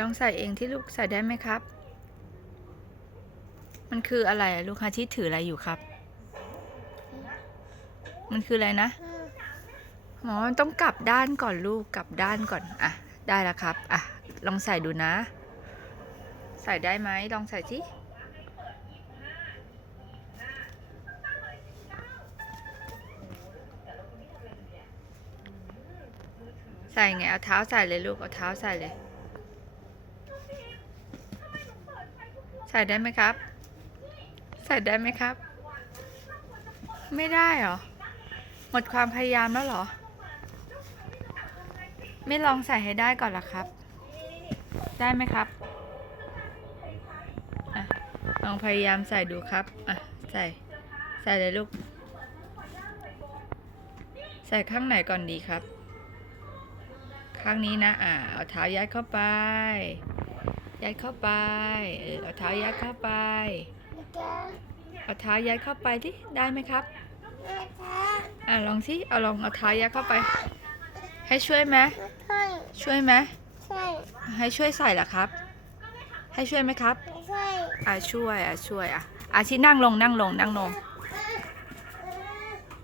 ลองใส่เองที่ลูกใส่ได้ไหมครับ มันคืออะไรลูกค้าที่ถืออะไรอยู่ครับ มันคืออะไรนะหมอมันต้องกลับด้านก่อนลูกกลับด้านก่อน อะ ได้แล้วครับ อะ ลองใส่ดูนะ ใส่ได้ไหมลองใส่สิใส่ไง เอาเท้าใส่เลยลูก เอาเท้าใส่เลย ใส่ได้ไหมครับ ใส่ได้ไหมครับ ไม่ได้เหรอ หมดความพยายามแล้วเหรอ ไม่ลองใส่ให้ได้ก่อนล่ะครับ ได้ไหมครับอะลองพยายามใส่ดูครับอะใส่ ใส่เลยลูก ใส่ข้างไหนก่อนดีครับ ข้างนี้นะ อ่า เอาเท้ายัดเข้าไป ยัดเข้าไป เออ เอาเท้ายัดเข้าไป เอาเท้ายัดเข้าไปที่ได้ไหมครับ อะลองสิ เอาลองเอาเท้ายัดเข้าไป ให้ช่วยไหมใช่ช่วยไหมใช่ให้ช่วยใส่เหรอครับ ให้ช่วยไหมครับใช่อะช่วย อะช่วย อะอาชินั่งลงนั่งลงนั่งลงใ